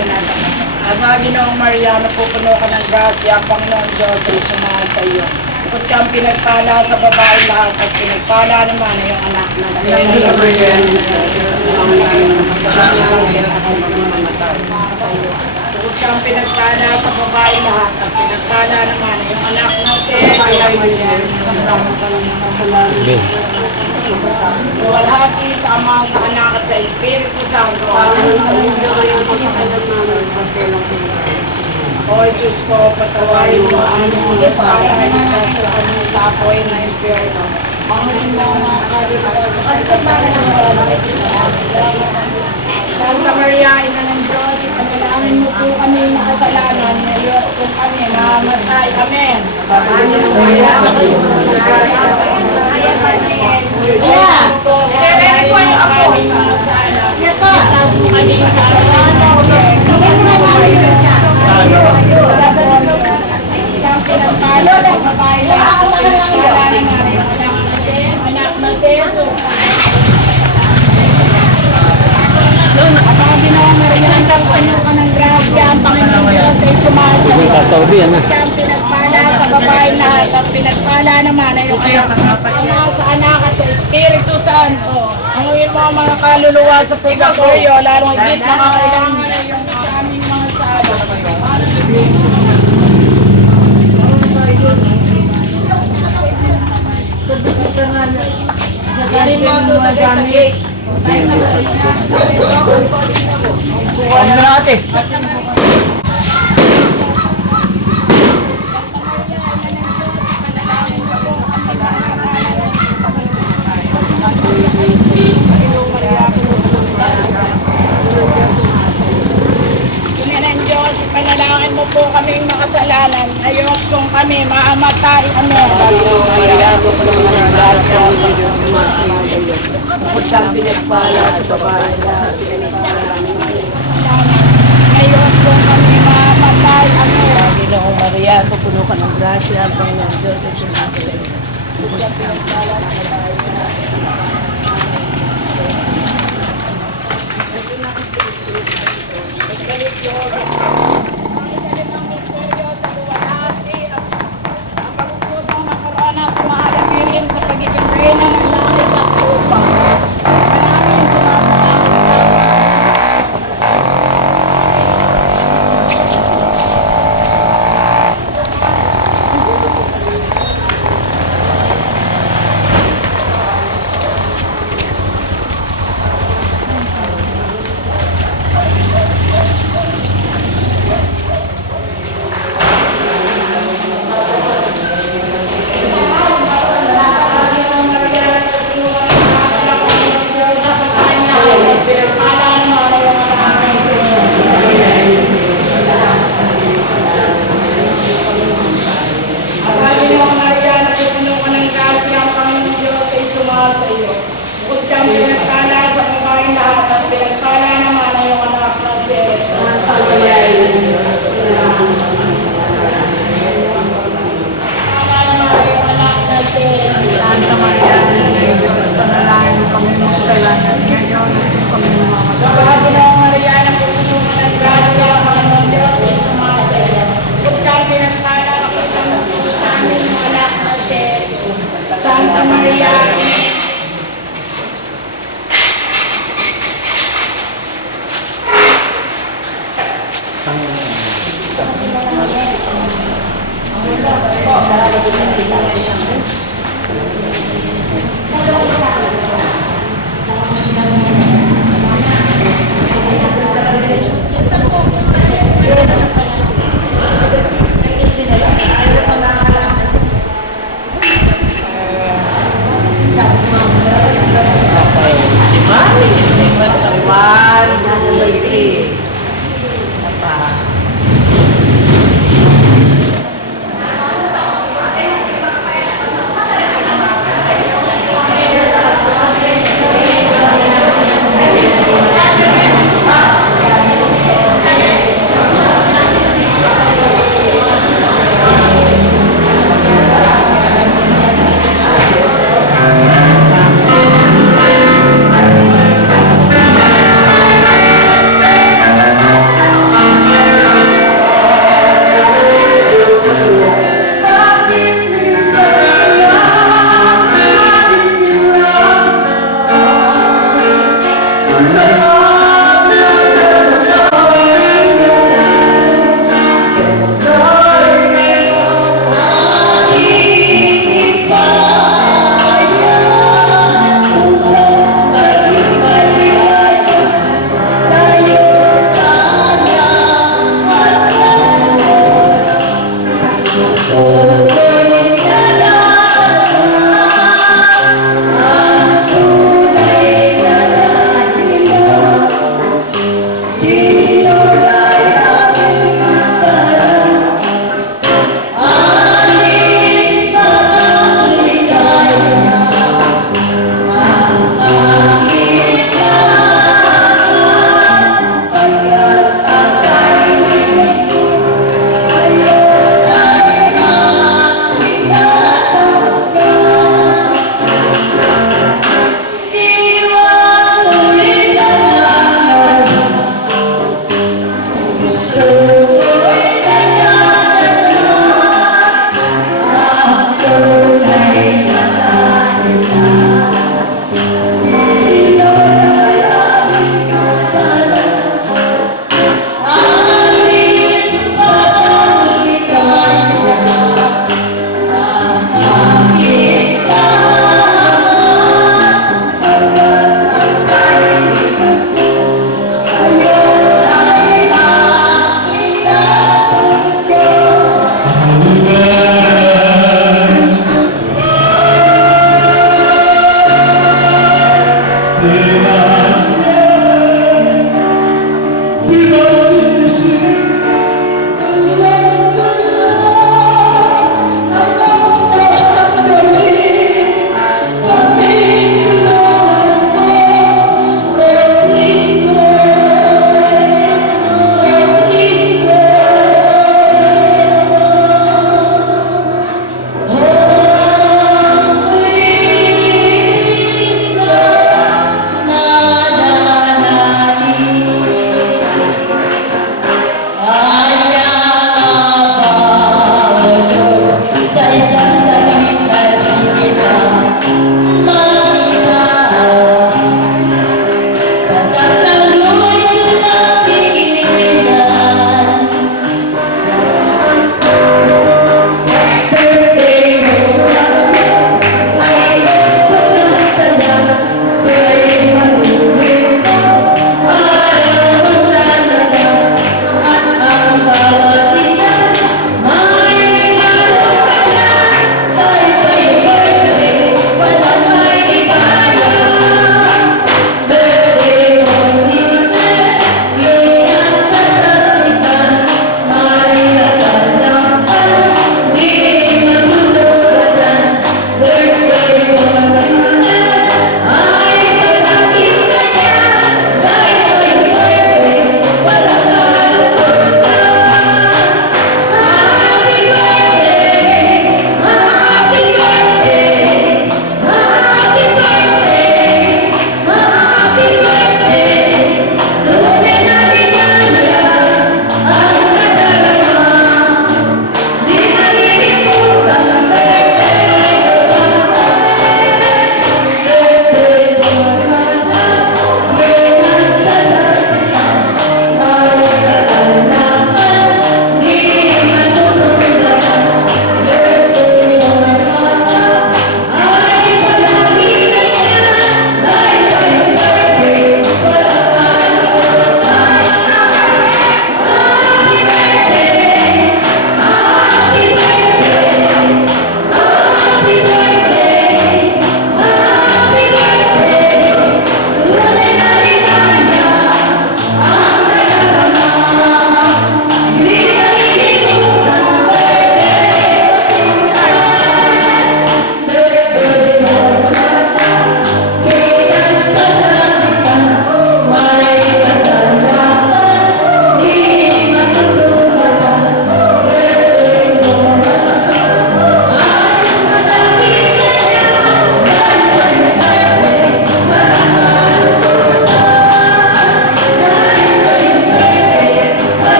At mga Ginoong Maria, napupuno ka ng grasya, ang Panginoon Diyos ay sumahal sa iyo. Bukod kang pinagpala sa babae lahat at pinagpala naman ang iyong anak na si Jesus. Bukod kang pinagpala sa babae lahat at pinagpala naman ang iyong anak na si Jesus. Luwalhati sa Ama, sa Anak at sa Espiritu Santo. O Jesus ko, patawarin mo ang aming kasalanan at sa kami sa apoy na Espiritu. Mahalin mo ang mga kaluluwa sa kasalanan ng mga Santa Maria, Ina ng Diyos, ipanalangin mo po kami na kasalanan, ngayon kung kami namamatay. Amen. Amen. Pinagpala sa babae lahat at pinagpala naman ay yung sa anak at sa Espiritu Santo. Hanguin mo ang mga kaluluwa sa purgatorio, lalong higit mga kailangan ay yung aming mga sala. Hindi mo ito lagay sa gate. Ano na ate? Panalangin mo po kaming makasalanan. Ayos kung kami maamatay. Amen. Bukod kang pinagpala sa babae lahat. Ngayon kung kami maamatay. Amen. Ginoong Maria, pupuno ka ng grasya, ang Panginoon Diyos ay sumasa sa iyo. Sa pagiging reyna ng langit at lupa. Maraming Santa Maria, panalangin mo kami ng kasalanan ngayon at kami Santa Maria,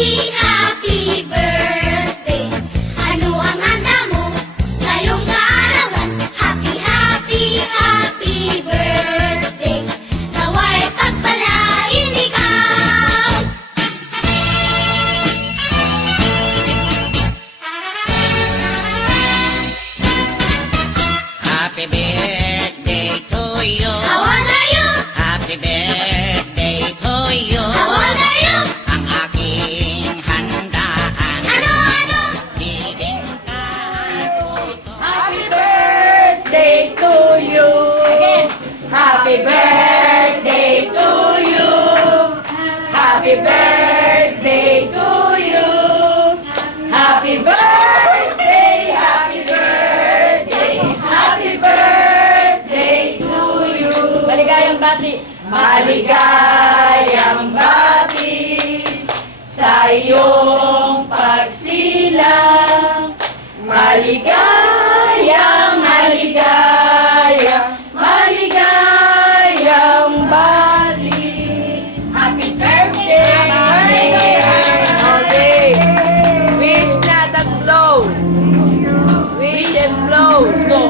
happy, happy birthday. Ano ang handa mo ngayong kaarawan? Happy, happy, happy birthday. Nawa'y pagpalain ikaw. Happy birthday to you. How old are you? Happy birthday to you. How old are you? Ang aking handaan. Ano? Bibingka Happy birthday to you. Happy birthday to you. Happy birthday to you. Happy birthday, happy birthday, happy birthday to you. Maligayang bati. Maligayang bati sa iyong pagsilang. Maligayang, maligayang, maligayang bati. Happy birthday! Okay. Wish na, tas blow. Wish and blow. Go.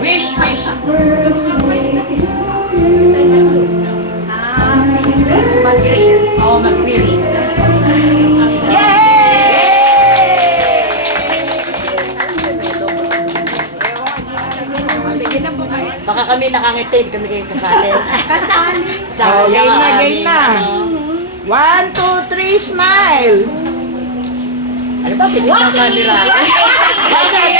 Wish, wish. Oh, mag-green. Baka kami nakangitid, kami kayo kasali. Kasali. Game na, game na. 1, 2, 3, smile. Ano ba? Pitin ng camera. Wakay.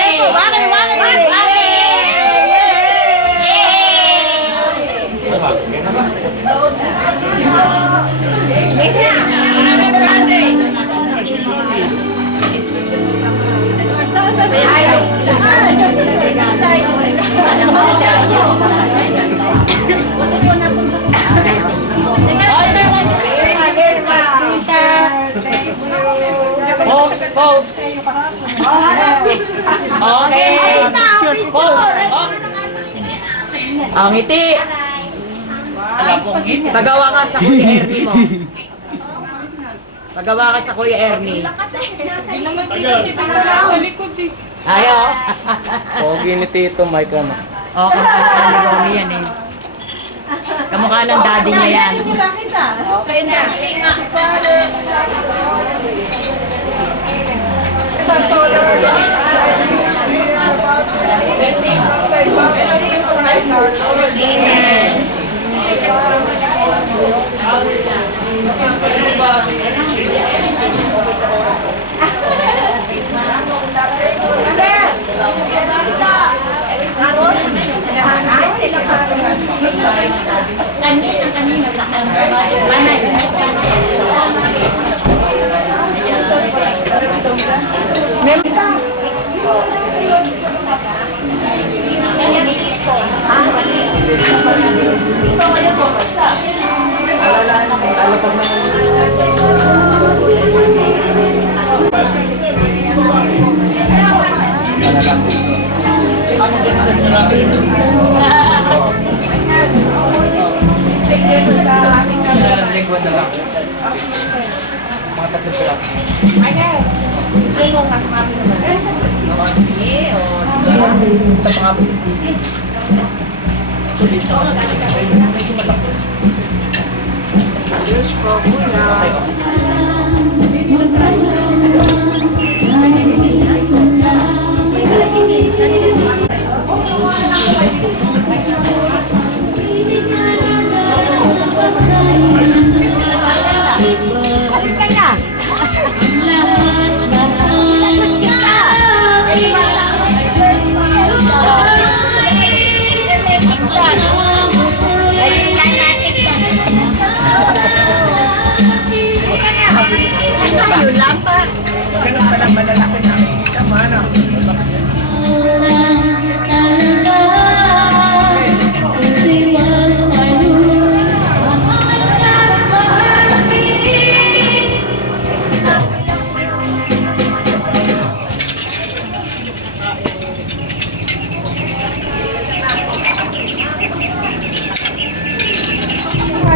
Pose, pose. Okay. Pose. Ang ngiti. Pagawa ka sa Kuya Ernie mo. Pagawa ka sa Kuya Ernie. Ayaw. Pogi ni Tito Mike ano. Oh, kamukha ni Romy yan eh. Kamukha ng daddy niya yan. Okay na. Likod na lang. Mga tatlo sila.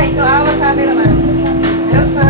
Ito, awa cameraman. Hello,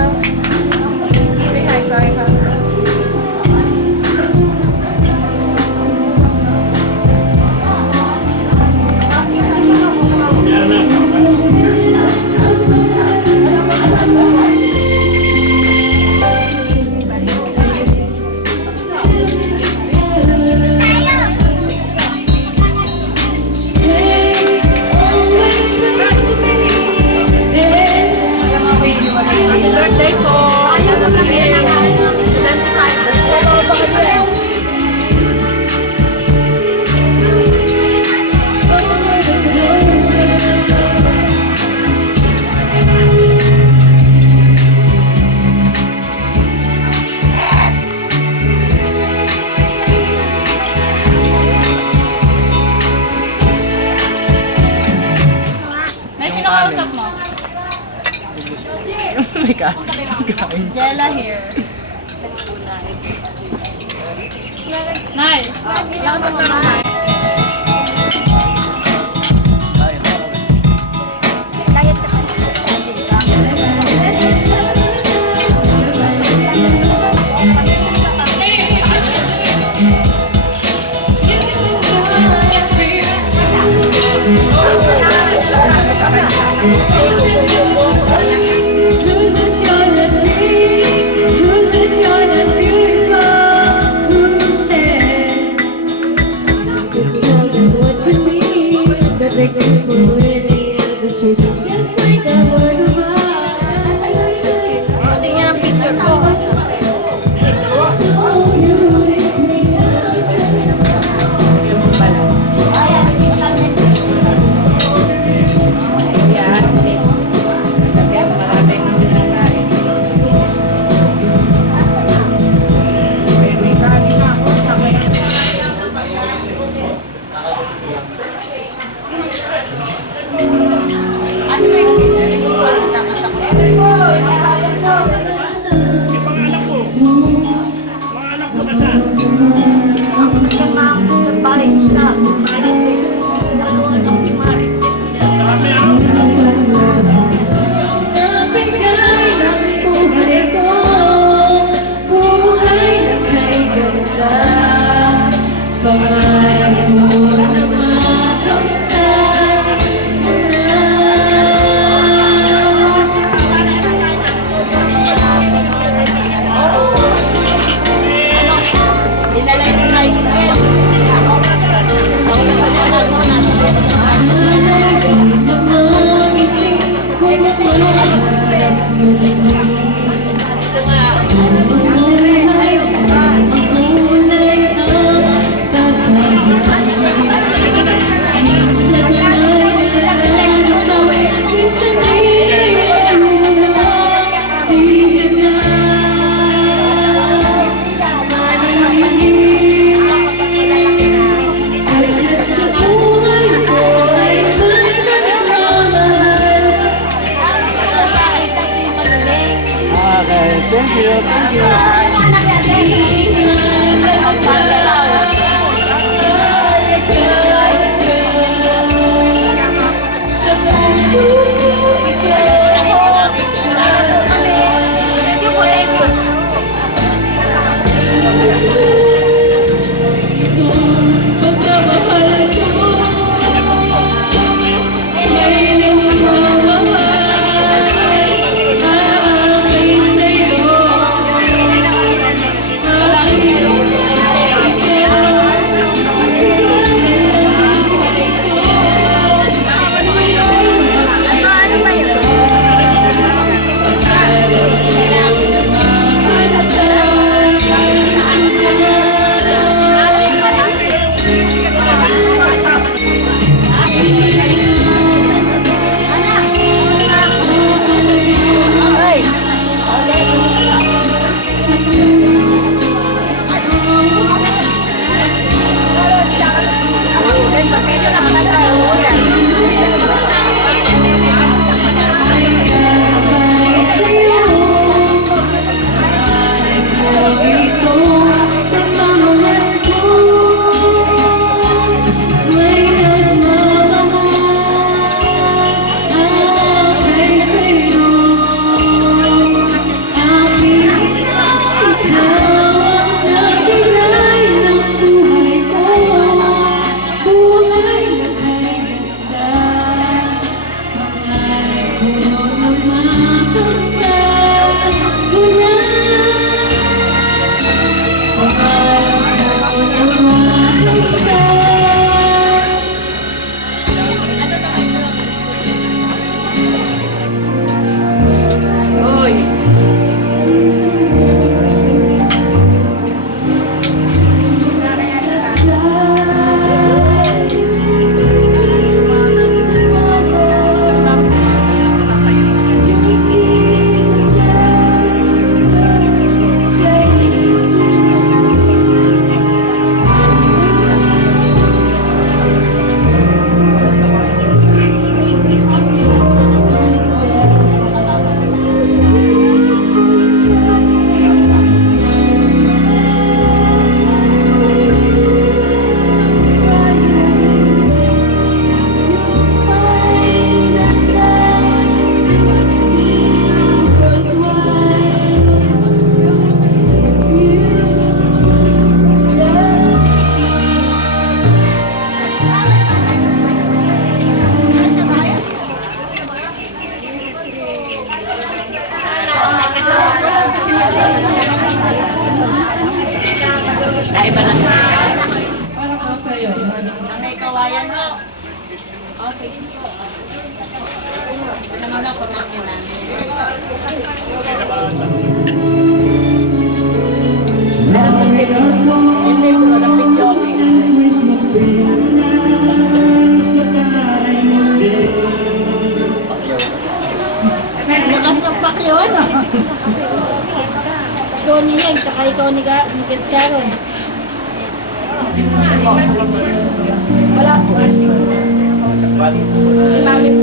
May kain. Jella here. Nice. Laban ka naman. Who's this you're not pretty? Who's this you're not beautiful? Who says you could tell them what you mean, but they can't know any of the truth? Just like the word of God. Tingnan ang picture ko. Oh, beauty. Nagbigay ng buhay ko, buhay na kay ganda. Pangarap mo na makamtan. Dinala yung tricycle. Sa buhay ko ay may nagmamahal. Okay, thank you, thank you. Pagmamahal ko ay nagmamahal aking sa'yo. Aking Para po kayo. May kawayan ho. Okay. Ito naman ako pamangkin namin. Meron ng libro. Yung libro ng Pinyoki. Lakas ng pak yun. Ikaw ni Yeng, saka ikaw ni Kit Caron. Wala po. Si Mami po.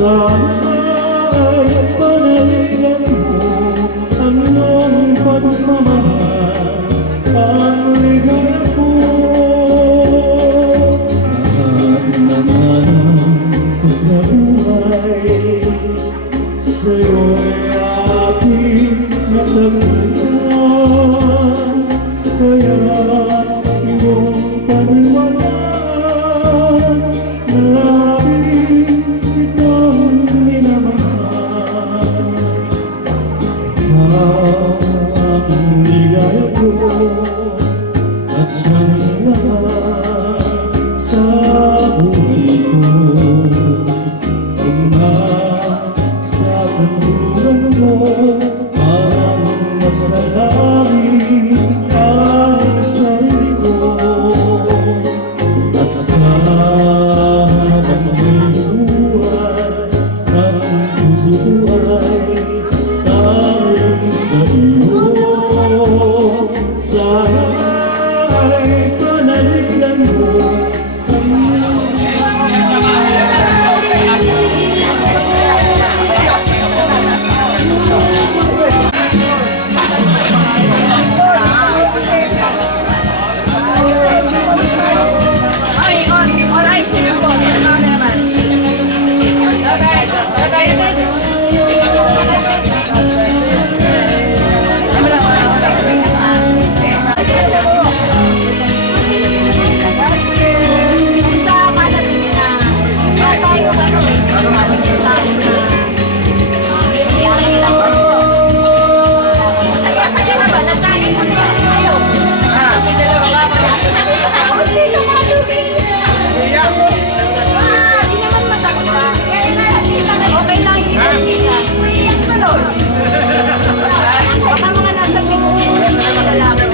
Sana'y panaligaw nagkain mo na kayo. Dito mga tubig. Di naman matakot ba? Kaya nga, dito kayo. Okay lang yun. Umiiyak pa nun. Baka mga nasa pinunod na lalaki.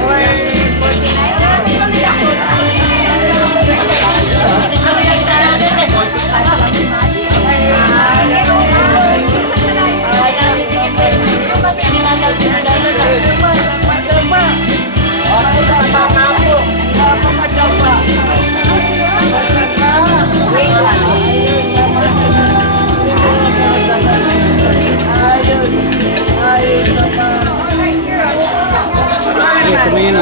没了。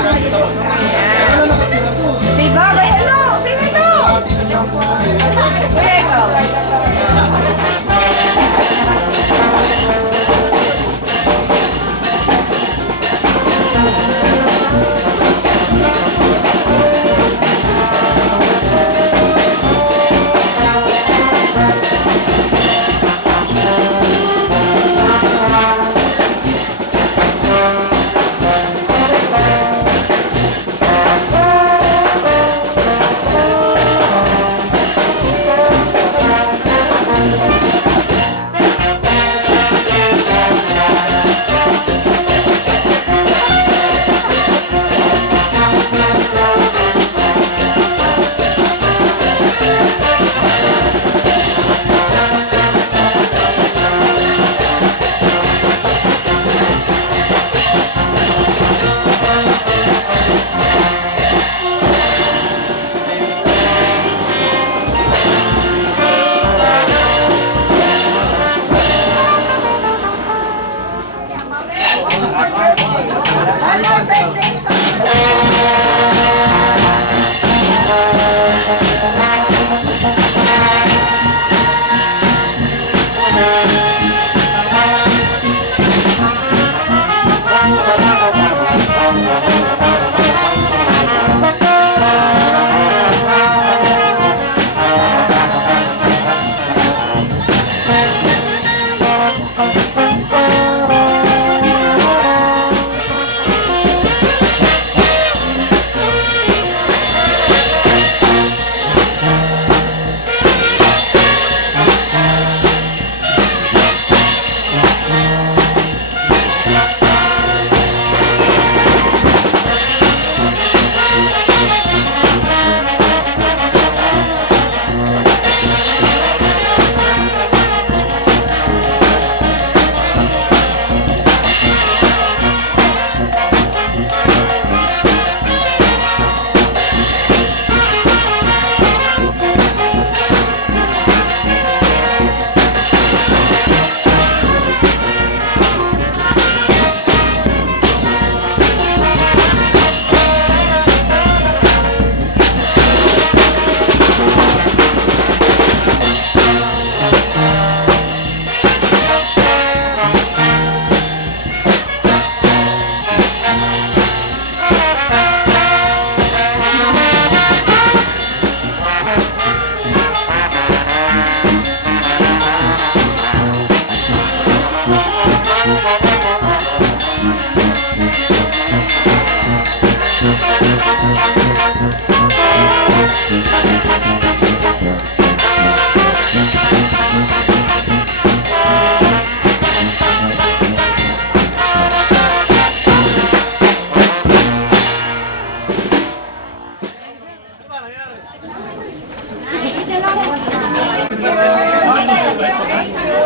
Diba? Wait, ano? Sino ito? Kuya, ikaw.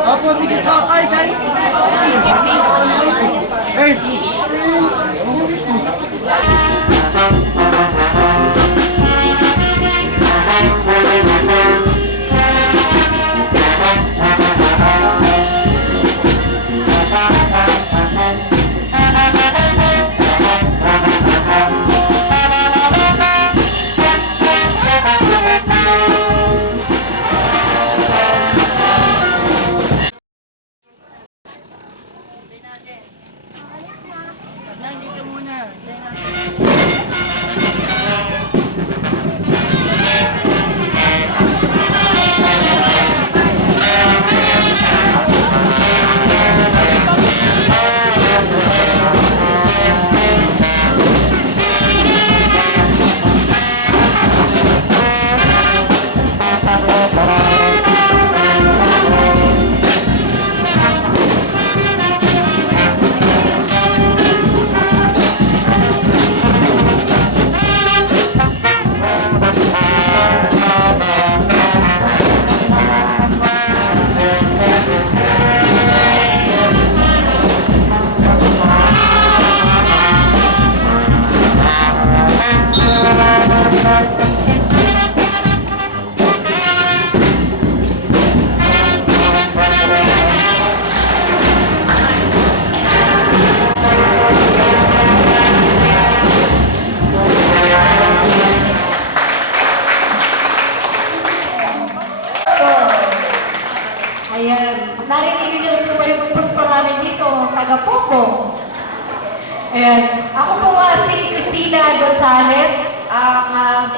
Opo, sige po. Ay, guys. Ako po si Cristina Gonzales, ang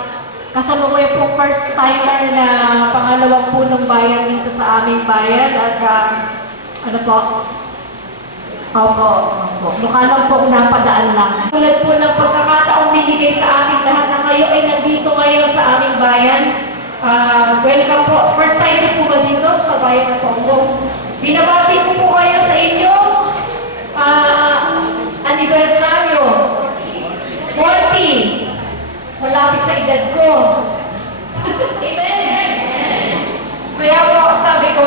kasalukuyan po first timer na pangalawang punong bayan dito sa aming bayan at ano po? Opo. Mukha lang po napadaan lang. Tulad po ng pagkakataong binigay sa ating lahat na kayo ay nandito ngayon sa aming bayan. Welcome po. First time niyo po ba dito sa bayan ng Ponggong? Binabati ko po kayo sa inyong anibersaryo. 40. Malapit sa edad ko. Amen! Kaya po, sabi ko,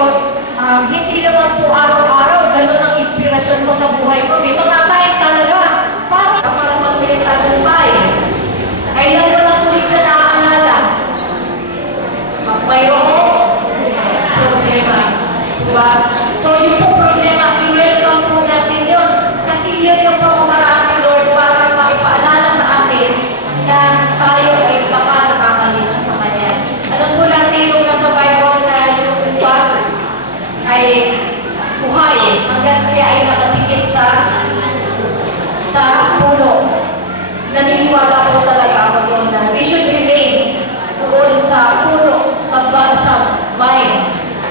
hindi naman po araw-araw ganun ang inspirasyon mo sa buhay mo. May mga time talaga para sa pinagtagumpay. Kailan mo lang ulit siya naaalala? Mayroong problema. Diba? So yung po problema, i-welcome po natin yun. Kasi yun yung pamamaraan ni Lord para maipaalala sa atin na tayo ay baka nakakalimutan sa Kanya. Alam po natin yung nasa Bible na yung upas ay buhay hanggang siya ay nakatikit sa puno. Naniniwala po talaga ako doon na we should remain doon sa puno, sa vine,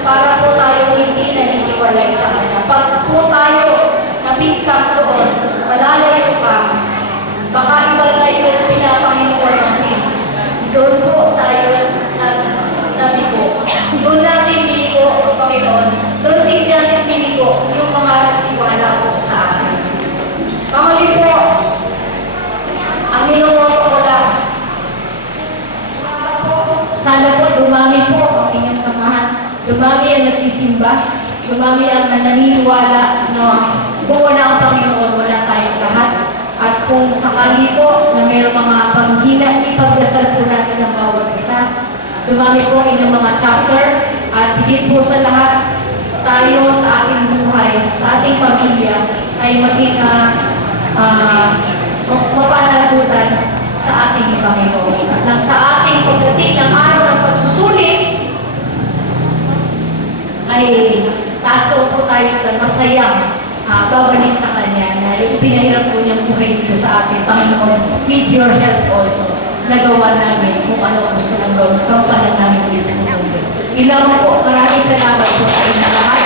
para po tayo hindi naniniwalay sa Kanya. Pag po tayo napigkas doon, malalayo pa, baka iba na yung pinapanginuan natin. Doon po tayo nabigo. Doon natin binigo ang Panginoon. Doon din natin binigo yung mga nagtiwala po sa atin. Panguli po, ang minumoto ko lang, sana po dumami po ang inyong samahan. Dumami ang nagsisimba. Dumami ang naniniwala na kung wala ang Panginoon, wala tayong lahat. At kung sakali po na mayroong mga panghina, ipagdasal po natin ang bawat isa. Dumami po inyong mga chapter at higit po sa lahat, tayo sa ating buhay, sa ating pamilya, ay maging mapanagutan sa ating Panginoon. At nang sa ating pagdating ng araw ng pagsusulit, ay taas daw po tayo ng masayang babalik sa Kanya na yung pinahirap po niyang buhay dito sa ating Panginoon with your help also. Nagawa namin kung ano gusto ng Lord. Kampalan namin dito sa mundo. Ilang po, maraming salamat po sa inyo lahat.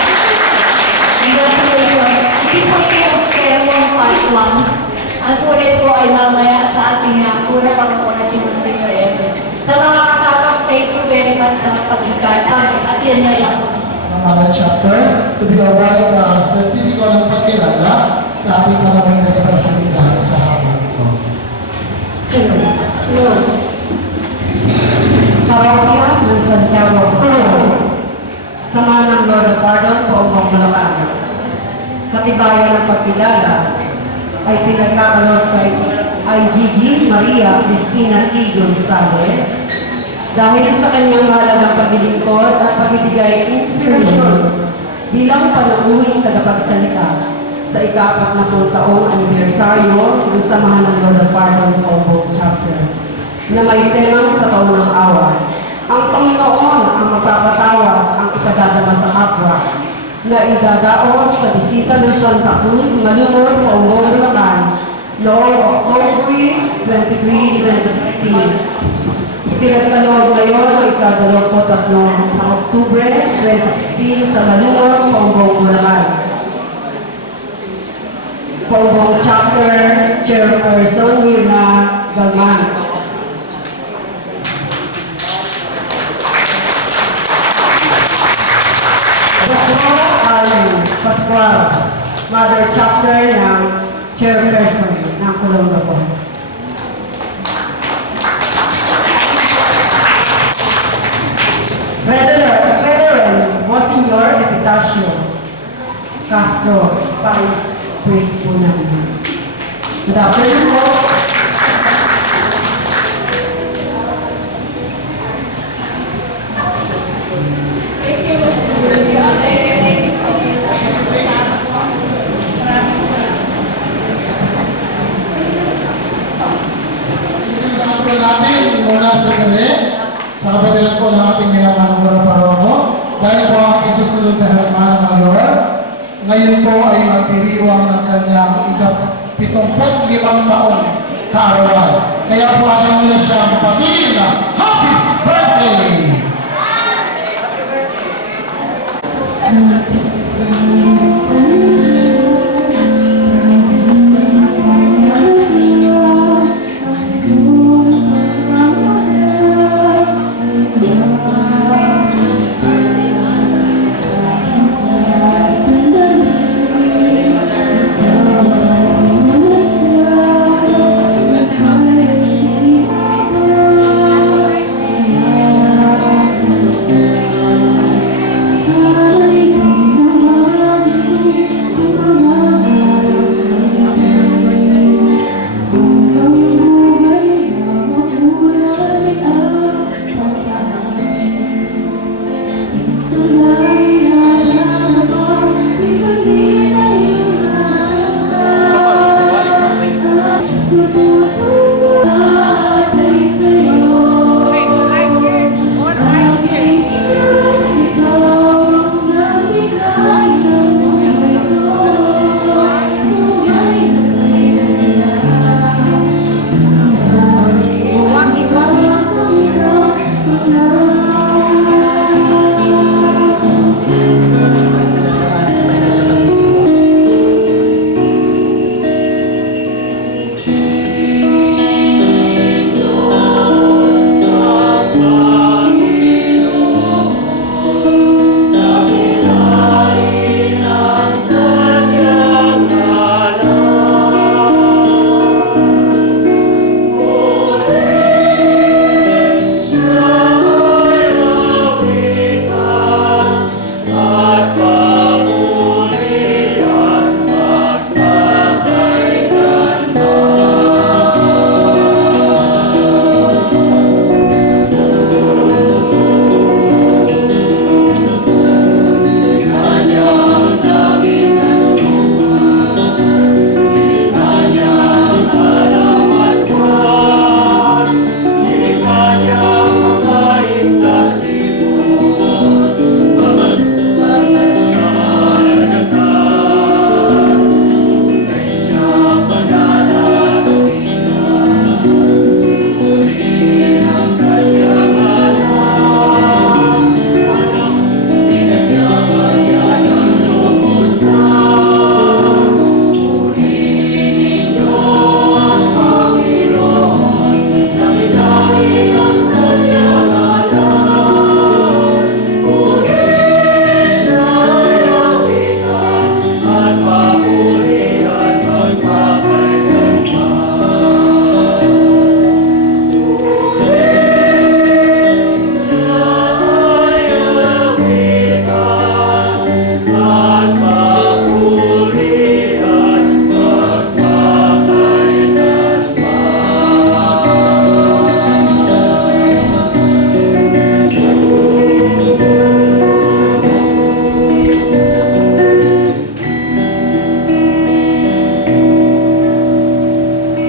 Congratulations. Hindi po ito yung sermon part 1. Ang tunay po ay mamaya sa ating una pa po na si Monsignor Evan. Sa mga kasama, thank you very much sa pagkikata at yan na yan. Ng chapter to be awarded ang sertipiko ng pagkilala sa ating maraming nagpapasalitahan sa hapon ito. Parokya ng Santiago Apostol. Sama ng Lord of Pardon po ang Bulacan. Katibayan ng pagkilala ay pinagkakalot kay IGG Maria Cristina T. Gonzales dahil sa kanyang mahalagang paglilingkod at pagbibigay inspirasyon bilang panauhing tagapagsalita sa ika-40 taong anibersaryo ng Samahan ng Lord of Pardon Ponggong Chapter na may temang sa taon ng awa. Ang Panginoon ang magpapatawad ang ipadadama sa kapwa na idadaos sa bisita ng Santa Cruz, Malumor, Ponggong, Bulacan noong October 23, 2016. Pinagkaloob ngayon ang ika-23 ng October 2016 sa Malumor, Ponggong, Bulacan. Ponggong Chapter Chairperson Mirna Galman. Dr. Allen Pascual, Mother Chapter ng Chairperson ng Colombo. Veteran Monsignor Epitacio Castro, Vice Priest po namin. Good afternoon po. Natin muna sa gabi sa kapatilan po ng ating minamanong paroko dahil po ang aking susunod na Hermana Mayor ngayon po ay magdiriwang ng kanyang 75 taong kaarawan. Kaya po atin muna siyang pamilya na happy birthday!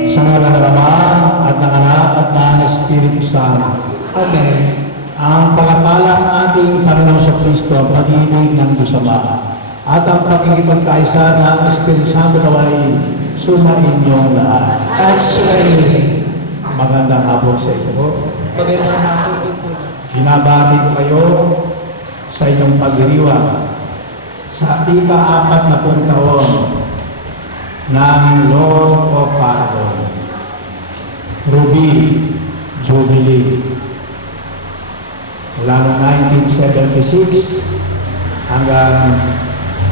Sa ngalan ng Ama at ng Anak at ng Espiritu Santo. Amen. Ang pagkapalang ating Panginoon sa Kristo, ang pag-ibig ng Diyos Ama, at ang pagkikipagkaisa ng Espiritu Santo naway sumainyo lahat. At sumayin. Magandang hapon sa inyo. Magandang hapon din po. Binabati ko kayo sa inyong pagdiriwang sa ika-4 na taon ng Lord of Pardon, Ruby Jubilee. Mula noong 1976 hanggang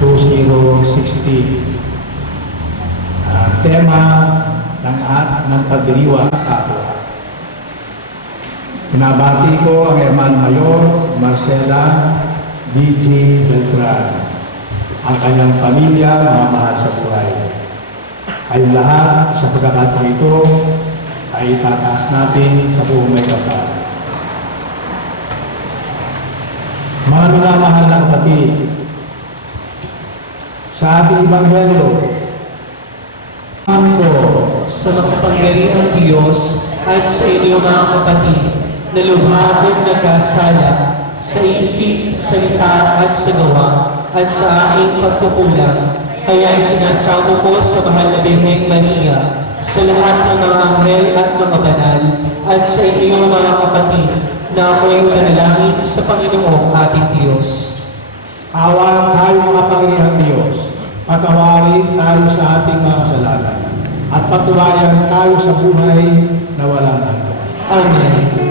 2016. Tema ng pagdiriwang kapwa. Pinabati ko ang Herman Mayor Marcela D.G. Beltran, ang kanyang pamilya, mga mahal sa buhay. Kayong lahat sa pagkakataon ito ay itataas natin sa buong may kapal. Mga minamahal na kapatid, sa ating Ebanghelyo, Sa makapangyarihang Diyos at sa inyo mga kapatid na lubha at nagkasala sa isip, salita at sa gawa at sa aking pagkukulang, Kaya sinasamo ko sa mahal na Birheng Maria, sa lahat ng mga anghel at mga banal, at sa inyong mga kapatid, na ako'y manalangin sa Panginoong ating Diyos. Awa tayo mga Pangyayang Diyos, patawarin tayo sa ating mga kasalanan, at patuwayan tayo sa buhay na walang hanggan. Amen.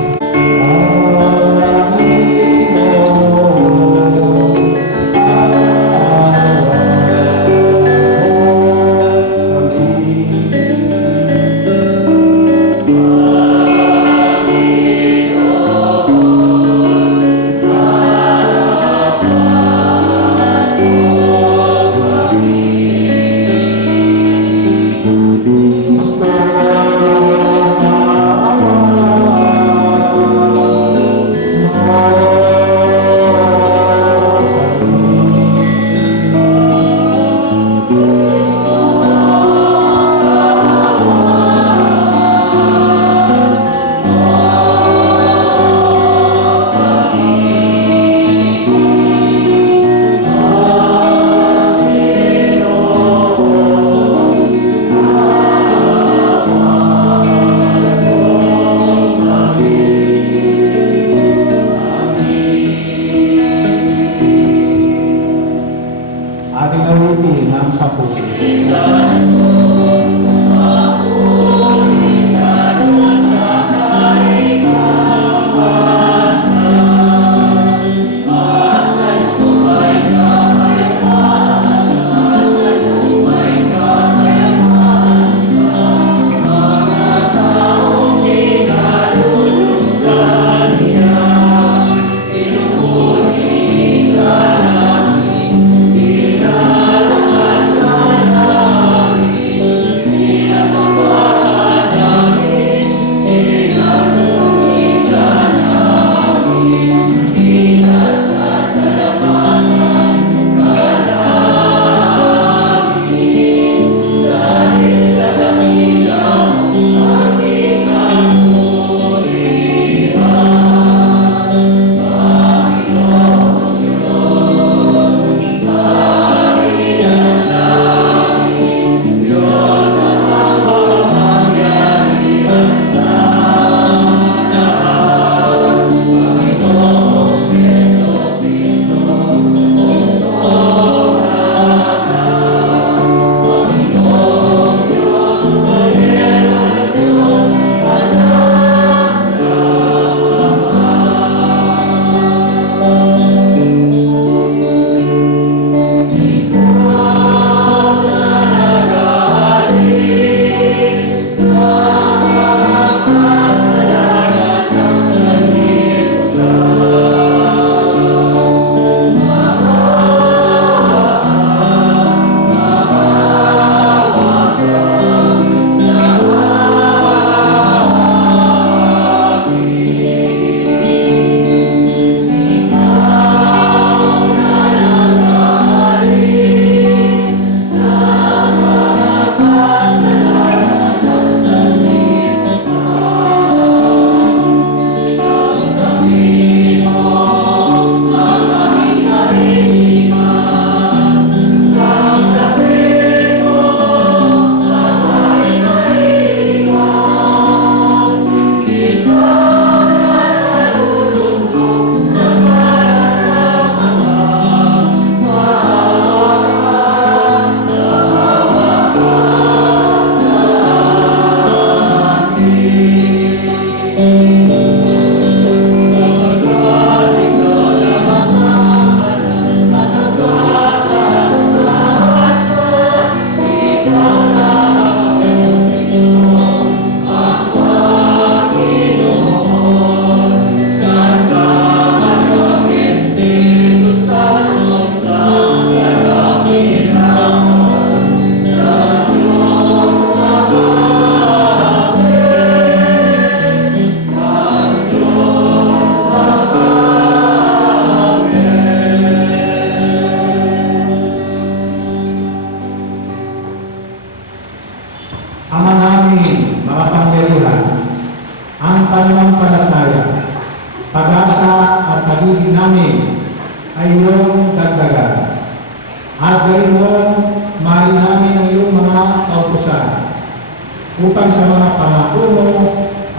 pangako mo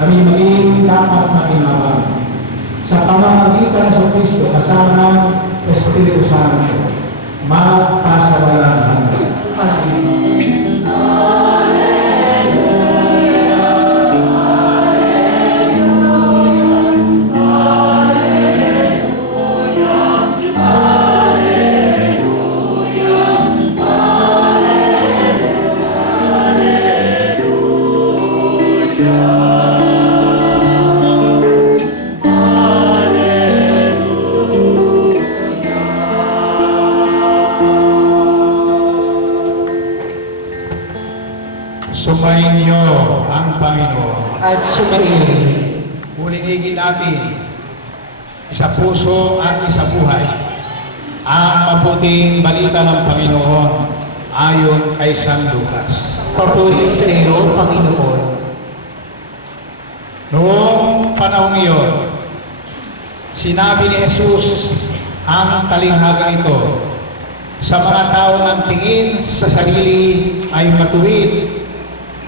kami maging dapat makinabang. Sa pamamagitan sa Kristo kasama ng Espiritu Santo, magpasawalaan. Sumayin niyo ang Panginoon. At sumayin. Ulinigin natin sa puso at sa buhay ang mabuting balita ng Panginoon ayon kay San Lucas. Papuri sa iyo, Panginoon. Noong panahong iyon, sinabi ni Jesus ang talinghaga ito sa mga tao ng tingin sa sarili ay matuwid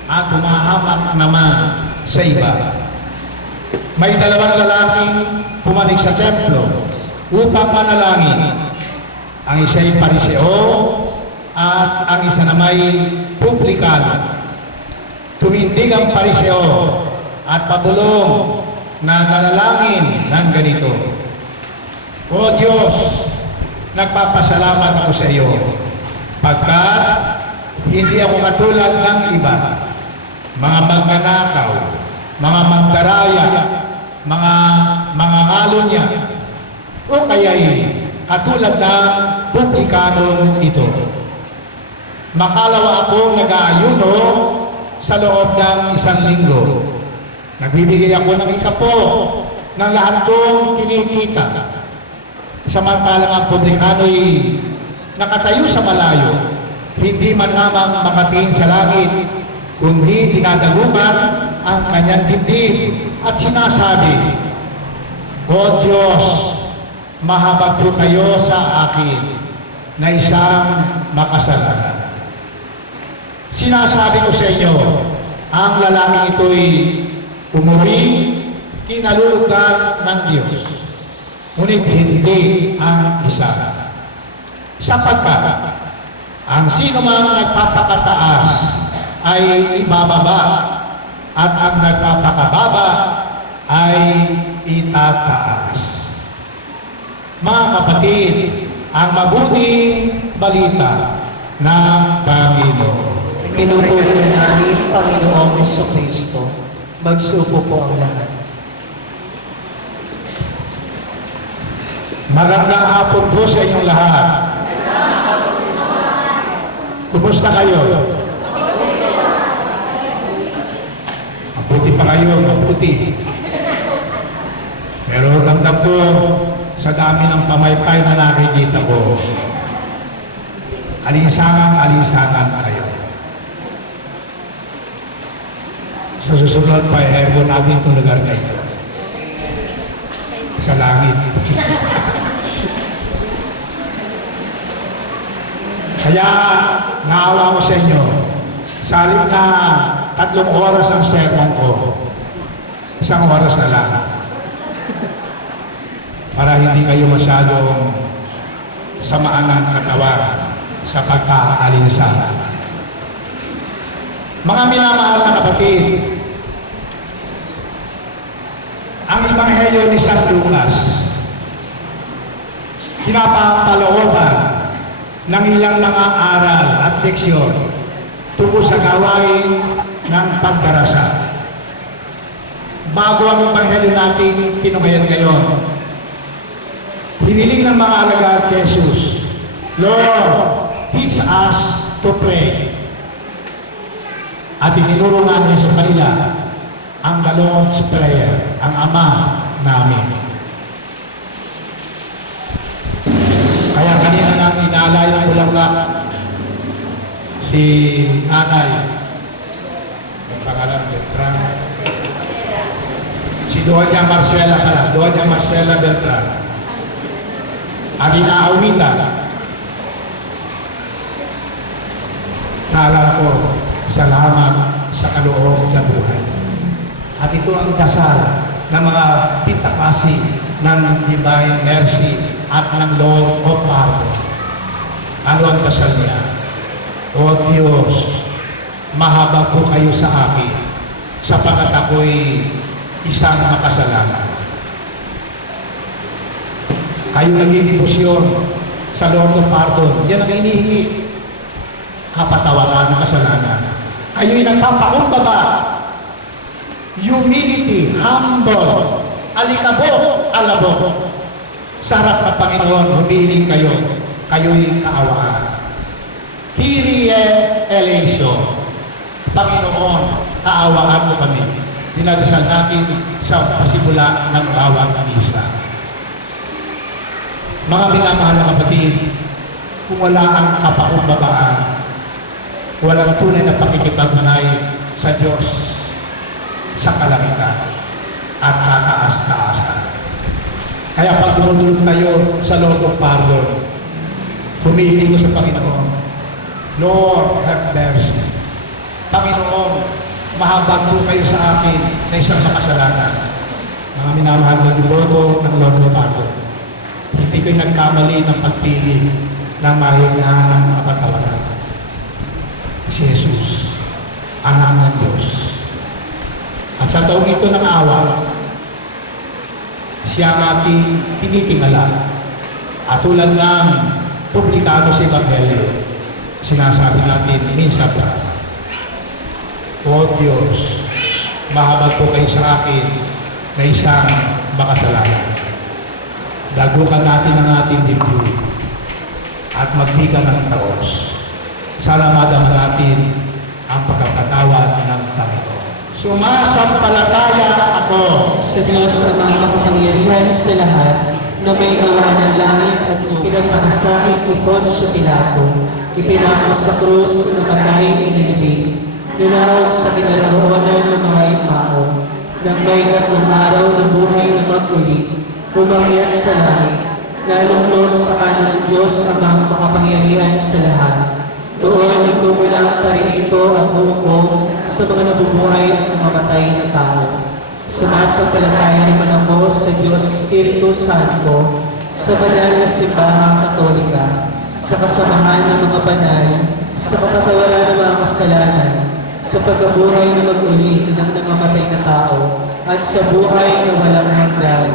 at humahamak naman sa iba. May dalawang lalaking pumanik sa templo upang manalangin. Ang isa'y pariseo at ang isa namay publikano. Tumindig ang pariseo at pabulong na nanalangin ng ganito: O Diyos, nagpapasalamat ako sa iyo pagkat hindi ako katulad ng iba, mga magnanakaw, mga mangdaraya, mga mangangalunya, o kaya'y katulad ng publikanong ito. Makalawa akong nag-aayuno sa loob ng 1 linggo. Nagbibigay ako ng ikapo ng lahat kong kinikita. Samantalang ang publikano'y nakatayo sa malayo, hindi man lamang makatingin sa langit, kundi dinadagupan ang kanyang dibdib at sinasabi, O Diyos, mahabag po kayo sa akin na isang makasalanan. Sinasabi ko sa inyo, ang lalaking ito'y umuri, kinalulugan ng Diyos, ngunit hindi ang isa. Sapagkat ang sino mang nagpapakataas ay ibababa at ang nagpapakababa ay itataas. Mga kapatid, ang mabuting balita ng Panginoon. Pinupuri na namin, Panginoong Jesucristo. Magsupo po ang lahat. Magandang hapon po sa inyong lahat. Kumusta kayo? Mabuti pa kayo, mabuti. Pero ramdam ko sa dami ng pamaypay na nakikita ko, alinsangan kayo. Sa susunod pa, airborne natin itong lugar na ito. Sa langit. Kaya naawa ko sa inyo, sa halip na 3 oras ang sermon ko, 1 oras na lang. Para hindi kayo masyadong samaan ng katawan sa pagkaalinsangan. Mga minamahal na kapatid, ang Ebanghelyo ni San Lucas, kinapapalooban ng ilang mga aral at leksyon tungkol sa gawain ng pagdarasal. Bago ang Ebanghelyo natin tinugayan ngayon, hiniling ng mga alagad kay Jesus, Lord, teach us to pray. At itinuro nga niya sa kanila ang the Lord's Prayer, ang Ama namin. Kaya kanina nang inaalay ang bulaklak si Nanay, ang pangalan Beltran, si Doña Marcela pala, Doña Marcela Beltran, ang inaawitan. Naalala ko, salamat sa kaloob na buhay. ito ang dasal ng mga pitakasi ng Divine Mercy at ng Lord of Pardon. Ano ang dasal niya? O Diyos, mahaba po kayo sa akin sapagat ako'y isang makasalanan. Kayo nagdidibusyon sa Lord of Pardon. Yan ang inihingi. Kapatawaran ng kasalanan. Kayo'y nagpapakumbaba. Humility, humble, alikabok, alabok. Sa harap ng Panginoon, humiling kayo. Kayo'y kaawaan. Kyrie eleison. Panginoon, kaawaan mo kami. Dinadasal natin sa pasimula ng bawat misa. Mga minamahal na kapatid, kung wala ang kapakumbabaan, walang tunay na pakikipagnanay sa Diyos sa kalangitan at kataas-taasan. Kaya pag tumutulog tayo sa Lord of Pardon, humihiling ko sa Panginoon, Lord, have mercy. Panginoon, mahabag po kayo sa akin na isang makasalanan. Mga minamahal na Lord ng Lord of Pardon, hindi ko'y nagkamali ng pagpili ng mahingahan ng kapatawaran. Si Jesus, anak ng Diyos. At sa taong ito ng awa, siya ang ating tinitingala. At tulad ng publikado sa Ebanghelyo, sinasabi natin minsan pa, O Diyos, mahabag po kayo sa akin na isang makasalanan. Dagukan natin ang ating dibdib at magbigan ng taos. Sana madama natin ang pagkakatawad ng Panginoon. Sumasampalataya ako Sa Diyos na mga makapangyarihan sa lahat, na may gawa ng langit at pinagpakasakit ni Poncio Pilato, ipinako sa krus na matay inilibing, ninaraw sa kinaroonan ng mga imao, nang may 3 araw na buhay na maguli, umakyat sa langit, nalunod sa kanan ng Diyos ang mga makapangyarihan sa lahat. Doon nagmumulang pa rin ito ang hukong sa mga nabubuhay at namamatay na tao. Sumasampalataya naman ako sa Diyos Espiritu Santo, sa banal na simbahang Katolika, sa kasamahan ng mga banal, sa kapatawaran ng mga kasalanan, sa pagkabuhay na mag-uli ng nangamatay na tao, at sa buhay na walang hanggan.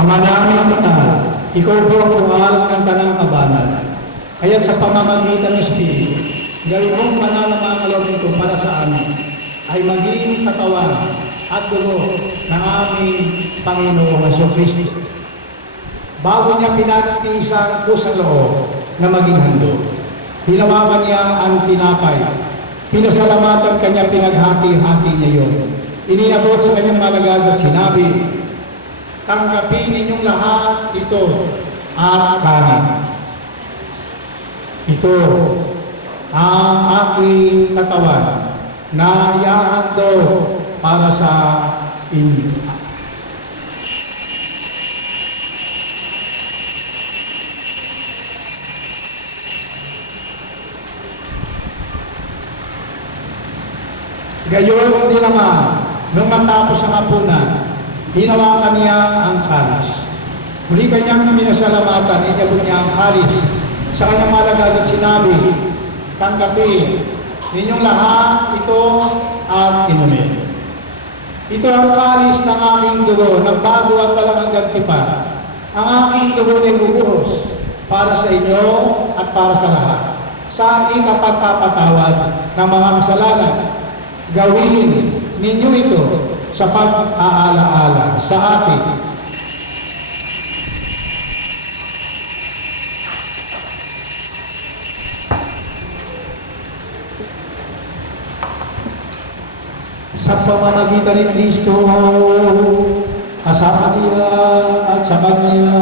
Ama namin na, ikaw po ang buhal ng tanang kabanan. Kaya't sa pamamagitan ng Espiritu, gawin mong banal na mga kalooban ko para sa amin, ay maging katawan at dugo ng aming Panginoong Jesucristo. Bago niya pinagtiisan po sa loob na maging handog, hinawakan niya ang tinapay. Pinasalamatan kanya, pinaghati-hati niya yun. Iniabot sa kanyang malagad at sinabi, tanggapin ninyong lahat ito at kanin. Ito ang aking katawan na iahandog para sa inyo. Gayon din naman, nung matapos ang hapunan, hinawakan niya ang kalis. Muli kanyang minasalamatan, inabot niya ang kalis sa kanyang malagad at sinabi, tanggapin ninyong lahat ito at inumin. Ito ang kalis ng aking dugo, ng bago at walang gantipan. Ang aking dugo ay bubuhos para sa inyo at para sa lahat. Sa ikapagpapatawad ng mga kasalanan, gawin ninyo ito sa pag-aalaala sa akin. Sa pamamagitan ni Kristo, kasama niya at sa Kanya,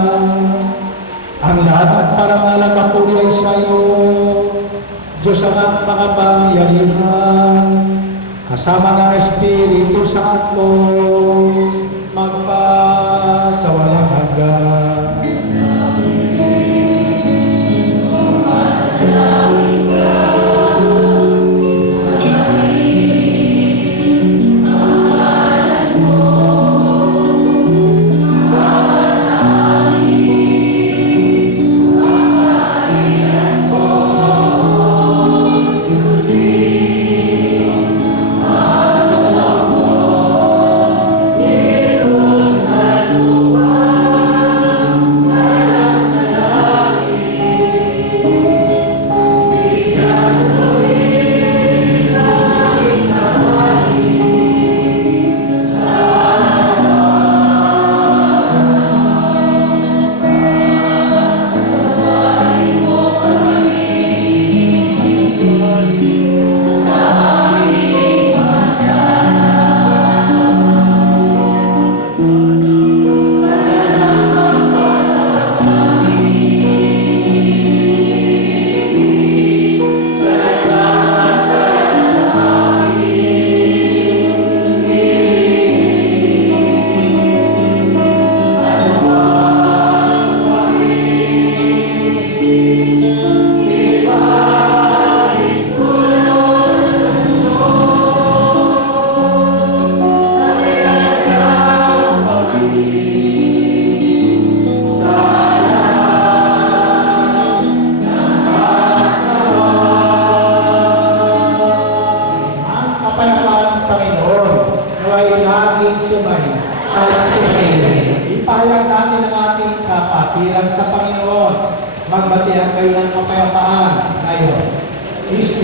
ang lahat at parangalan na puri ay sa iyo, Diyos ang makapangyarihan, kasama ng Espiritu Santo, magpasawalang hanggan. Ipahayag natin ang ating kapatiran sa Panginoon. Magbatihan kayo ng kapayapaan ngayon. Peace.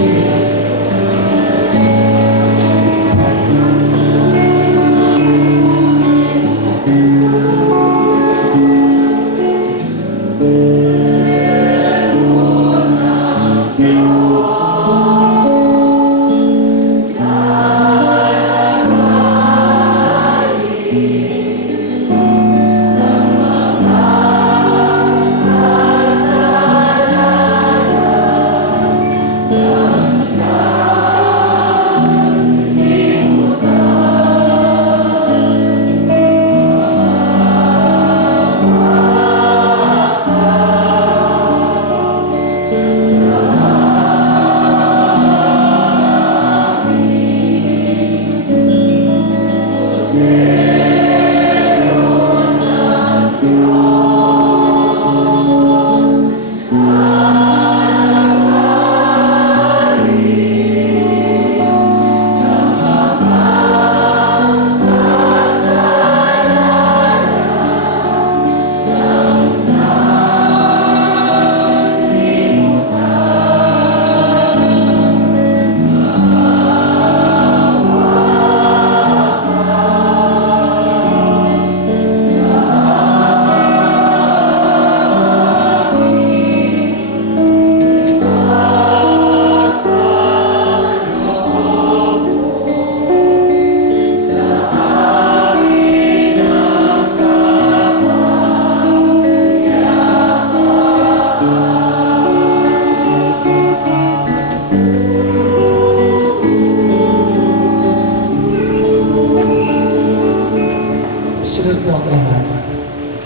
po ang lahat.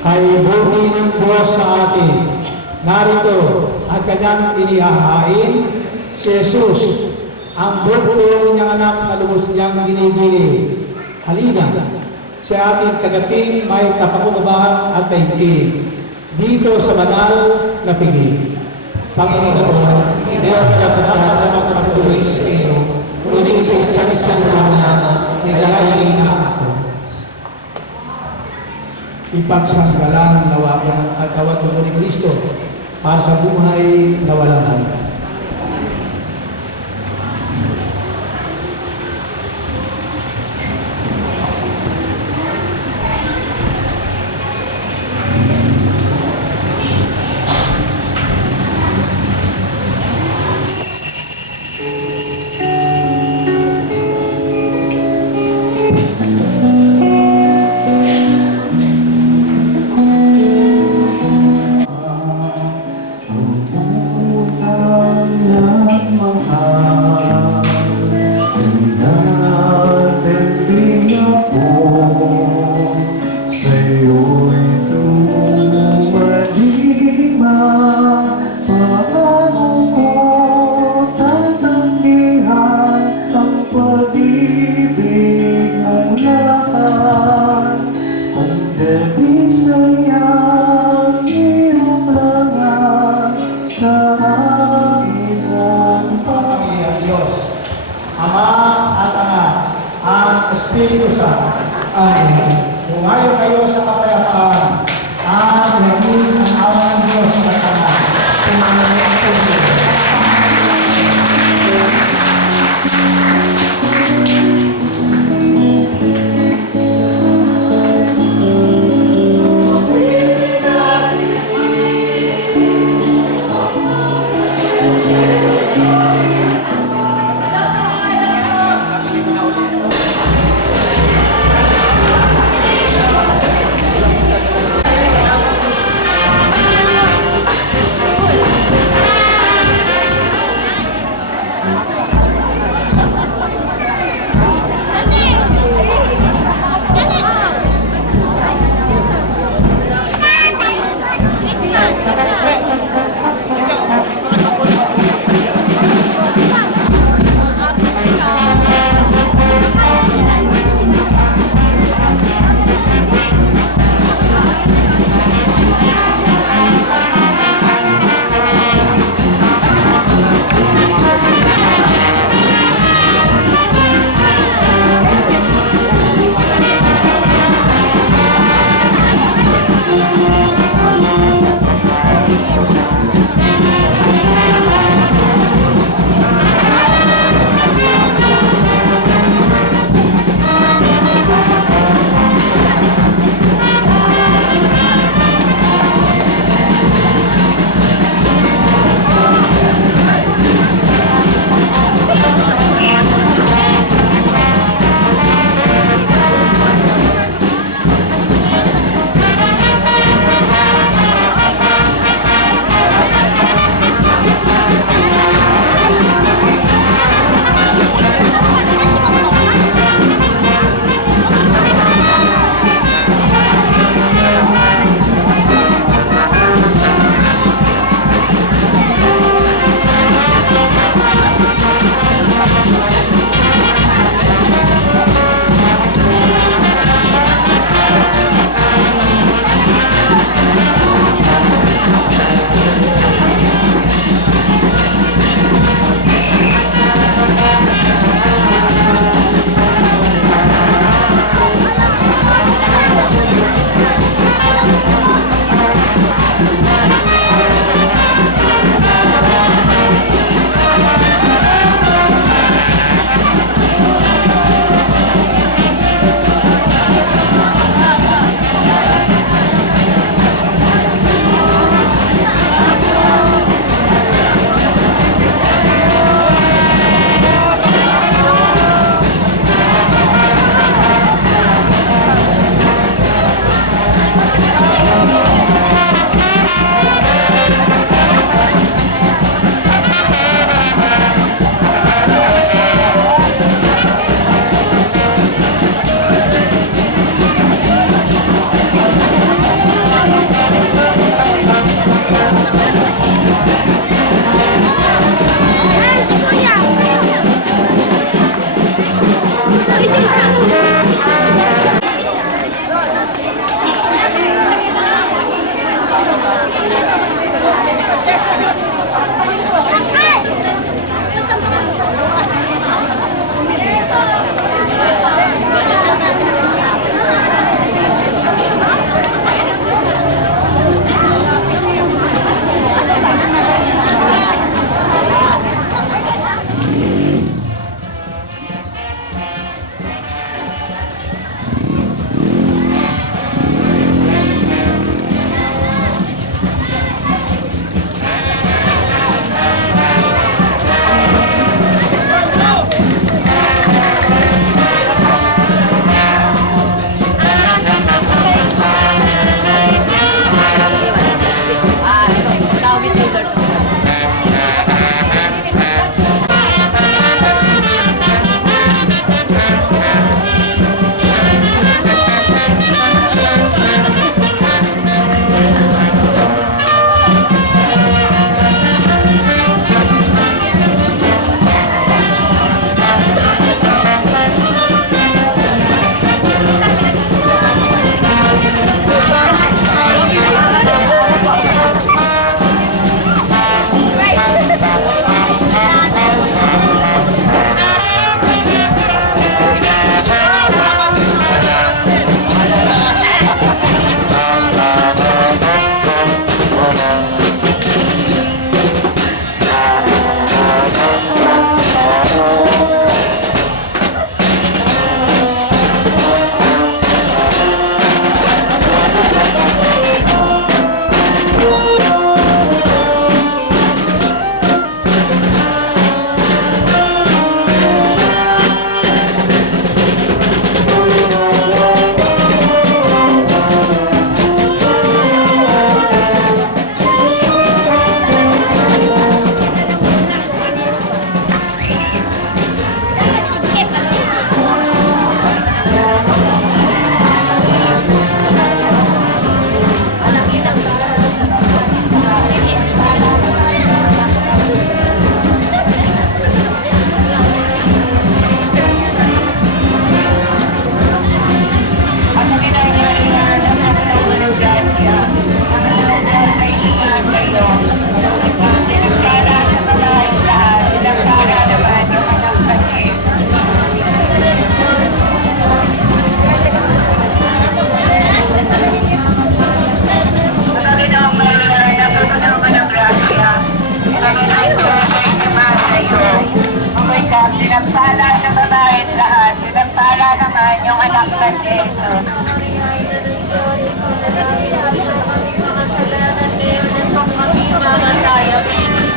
Kay buti ng Diyos sa atin. Narito ang kanyang inihahain, si Jesus, ang buktong niyang anak na lubos niyang ginigili. Halina, si ating tagating may kapakumbabaan at taimtim dito sa banal na piging. Panginoon, hindi ako dapat magpatuloy sa iyo, ngunit sa isang lamang ay lalayain na ako. Ipagsanggalang nawa ko ng katawan ng ni Kristo para sa buhay na walang hanggan. Espiritu Santo. Amen. Tumayo kayo sa kapayapaan at laging ang awa ng Diyos sa kanan. Sumayon sa iyo. Happy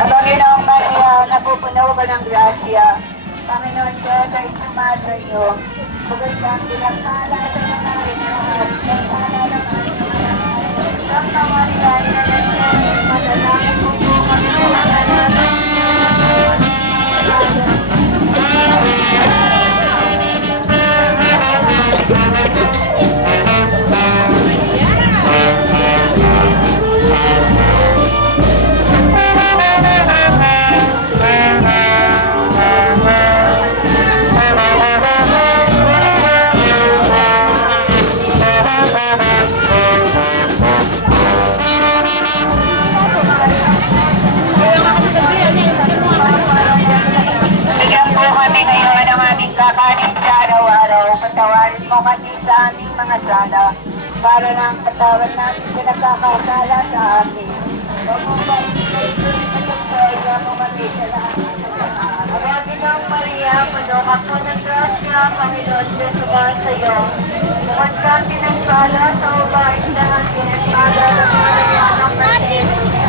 Panginoong Maria, napupuno ka ng grasya. Panginoon Diyos ay sumaso iyo. Bukod kang pinagpala sa mga lahat, pinagpala naman sa mga lahat. Santa Maria, ina ng Diyos, madalangin mo po kami ng mga lahat. Bigyan po kami ngayon ng aming kakanin sa araw-araw. Patawarin mo kami sa aming mga sala. Para ng katawan namin pinagkakasala sa amin. Huwag mo ba ipagkakaya mo kami sa lahat ng kasalanan. Panginoong Maria, puno ka po ng grasya, Panginoon Diyos sumahan sa iyo. Bukod kang pinagpala sa ubahin lahat, pinagpala ng Maria ng Panginoon.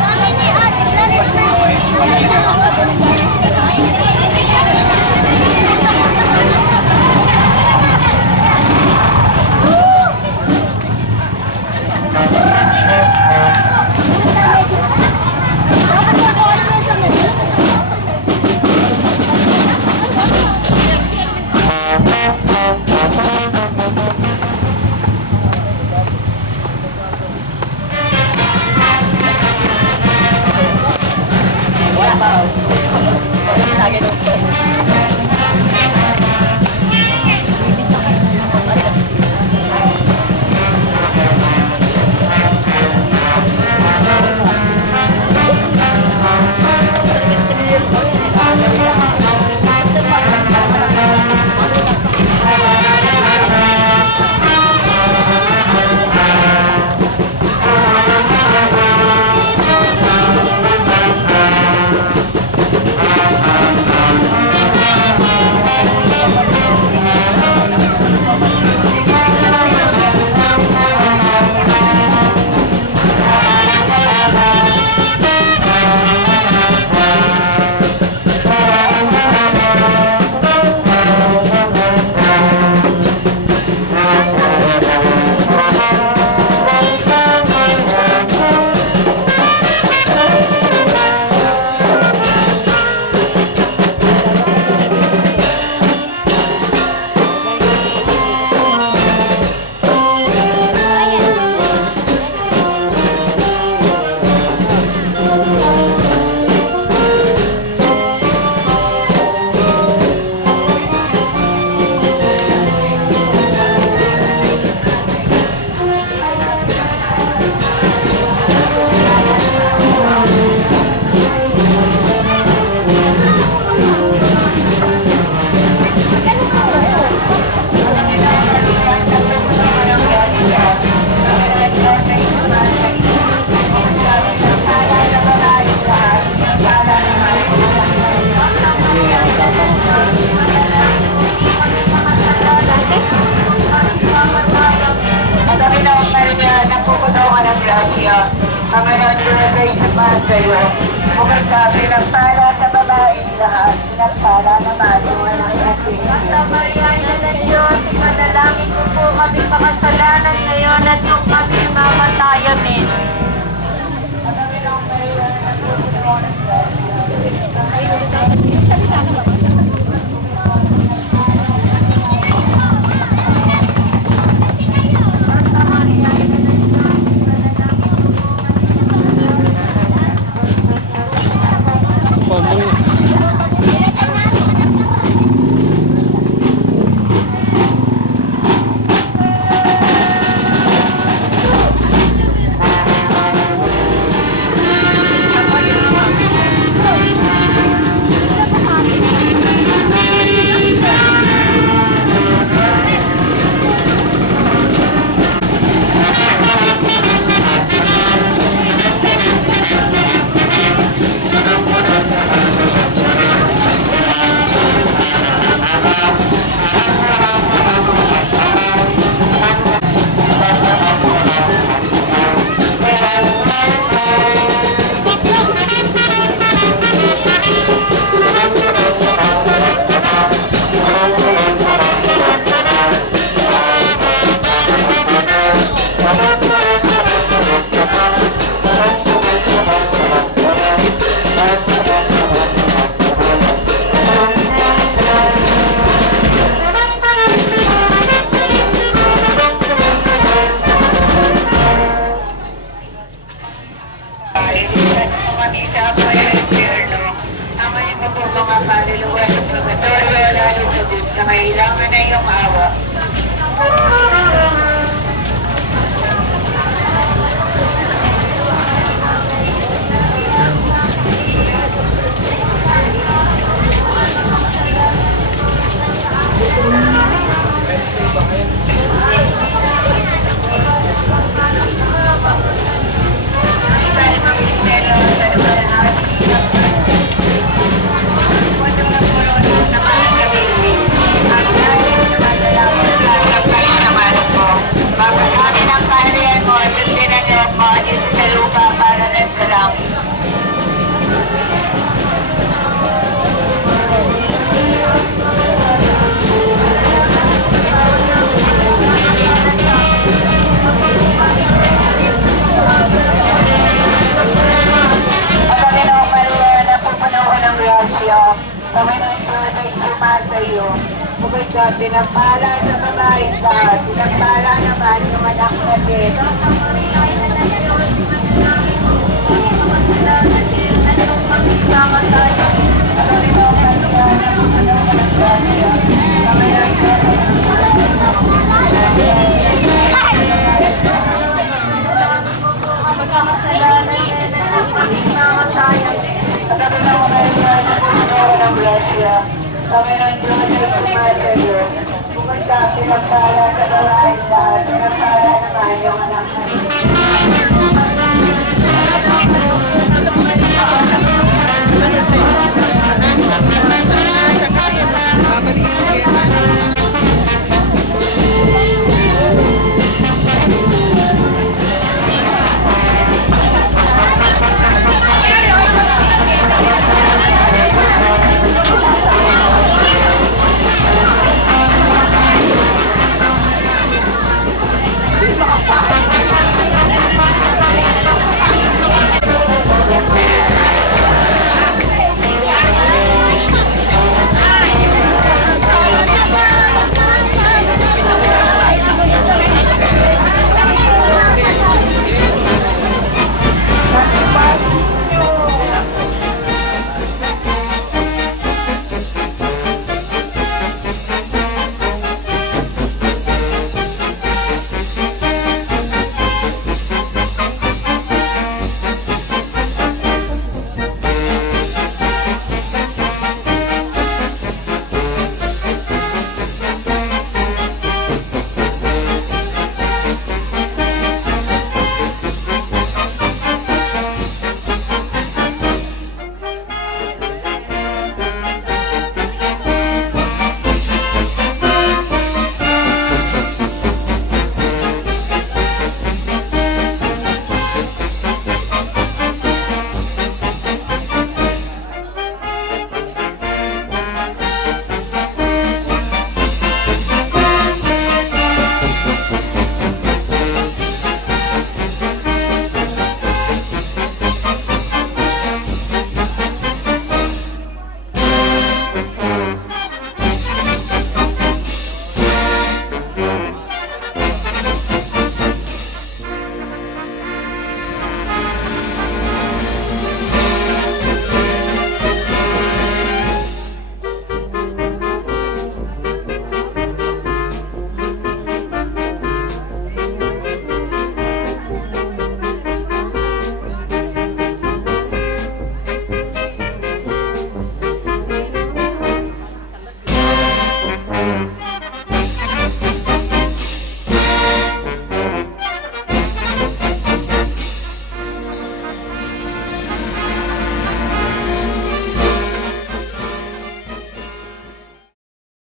Panginoon Diyos ay sumahan sa iyo. Bukod ka pinagpala sa babaeng lahat, pinagpala naman yung anak natin. Santa Maria, ina ng Diyos, ipanalangin mo po kami makasalanan ngayon at kung kami mamatay. Amen. Panginoon Maria, napupuno ng Gracias. pinagpala sa babae lahat, pinagpala naman yung anak natin. Panginoon Diyos, pinagpala sa babae lahat, pinagpala naman yung